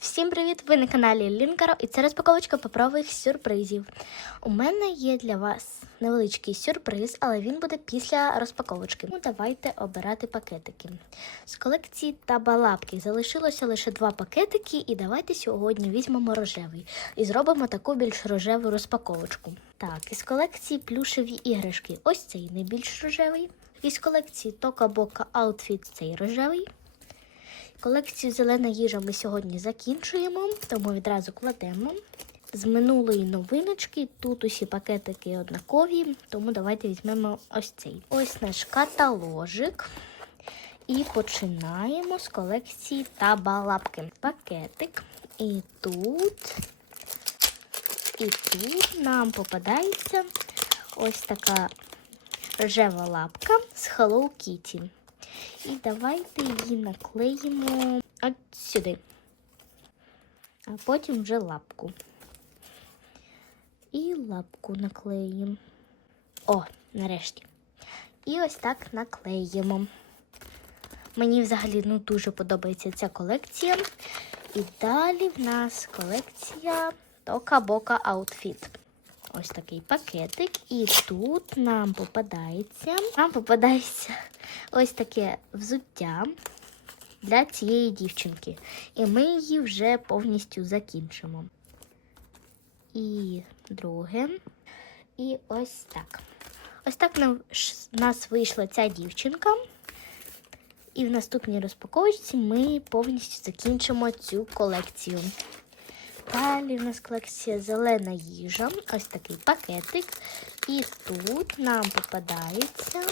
Всім привіт! Ви на каналі Лінкаро і це розпаковочка паперових сюрпризів. У мене є для вас невеличкий сюрприз, але він буде після розпаковочки. Ну, давайте обирати пакетики. З колекції Табалапки залишилося лише два пакетики, і давайте сьогодні візьмемо рожевий і зробимо таку більш рожеву розпаковочку. Так, із колекції плюшеві іграшки. Ось цей найбільш рожевий. Із колекції Тока Бока Outfit цей рожевий. Колекцію зелена їжа ми сьогодні закінчуємо, тому відразу кладемо. З минулої новиночки тут усі пакетики однакові, тому давайте візьмемо ось цей. Ось наш каталожик. І починаємо з колекції табалапки. Пакетик. І тут, і тут нам попадається ось така рожева лапка з Hello Kitty. І давайте її наклеїмо от сюди, а потім вже лапку. І лапку наклеїмо. О, нарешті. І ось так наклеїмо. Мені взагалі ну, дуже подобається ця колекція. І далі в нас колекція Тока Бока Outfit. Ось такий пакетик. І тут нам попадається. Нам попадається ось таке взуття для цієї дівчинки. І ми її вже повністю закінчимо. І друге. І ось так. Ось так нам- нас вийшла ця дівчинка. І в наступній розпаковочці ми повністю закінчимо цю колекцію. Далі в нас колекція зелена їжа. Ось такий пакетик. І тут нам попадається.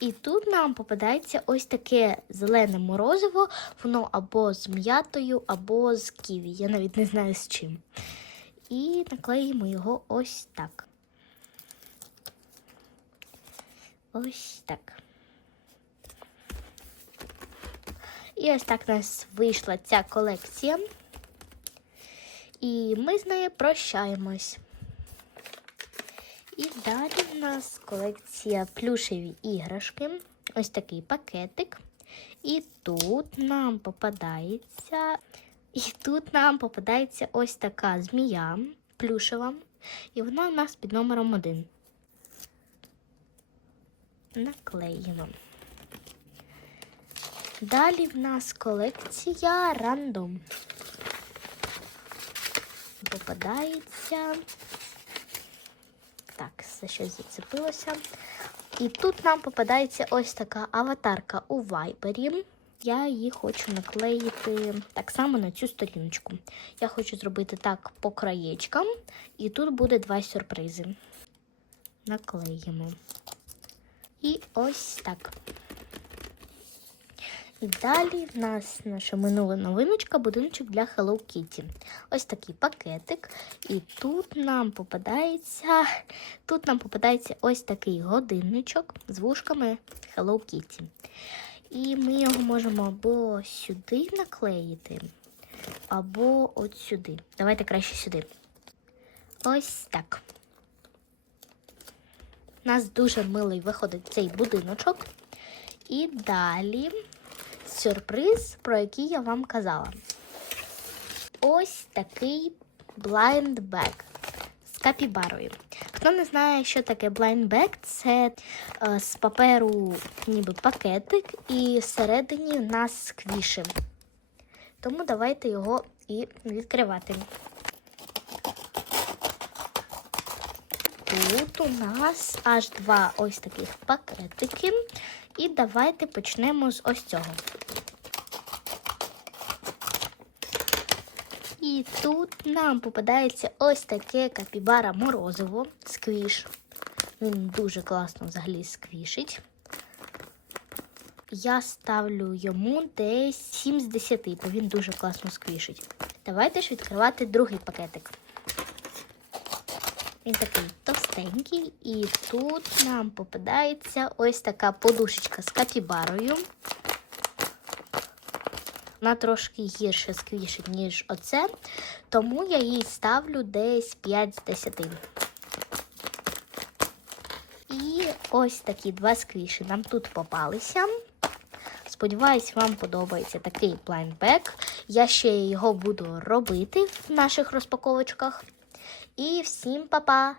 І тут нам попадається ось таке зелене морозиво. Воно або з м'ятою, або з ківі. Я навіть не знаю з чим. І наклеїмо його ось так. Ось так. І ось так у нас вийшла ця колекція. І ми з нею прощаємось. І далі в нас колекція плюшеві іграшки. Ось такий пакетик. І тут нам попадається. І тут нам попадається ось така змія плюшева. І вона у нас під номером один. Наклеїмо. Далі в нас колекція рандом. Попадається. Так, за щось зацепилося. І тут нам попадається ось така аватарка у вайбері. Я її хочу наклеїти так само на цю сторіночку. Я хочу зробити так по краєчкам, і тут буде два сюрпризи. Наклеїмо. І ось так. І далі в нас наша минула новиночка будиночок для Hello Kitty. Ось такий пакетик. І тут нам попадається, тут нам попадається ось такий годинничок з вушками Hello Kitty. І ми його можемо або сюди наклеїти, або от сюди. Давайте краще сюди. Ось так. У нас дуже милий виходить цей будиночок. І далі сюрприз, про який я вам казала. Ось такий blind bag з капібарою. Хто не знає, що таке blind bag, це е, з паперу ніби пакетик, і всередині нас сквіши. Тому давайте його і відкривати. Тут у нас аж два ось таких пакетики. І давайте почнемо з ось цього. І тут нам попадається ось таке капібара морозиво, сквіш. Він дуже класно взагалі сквішить. Я ставлю йому десь 7 з 10, бо він дуже класно сквішить. Давайте ж відкривати другий пакетик. Він такий товстенький, і тут нам попадається ось така подушечка з капібарою. Вона трошки гірше сквішить, ніж оце, тому я їй ставлю десь 5 з 10. І ось такі два сквіші нам тут попалися. Сподіваюсь, вам подобається такий плайнбек. Я ще його буду робити в наших розпаковочках. І всім па-па!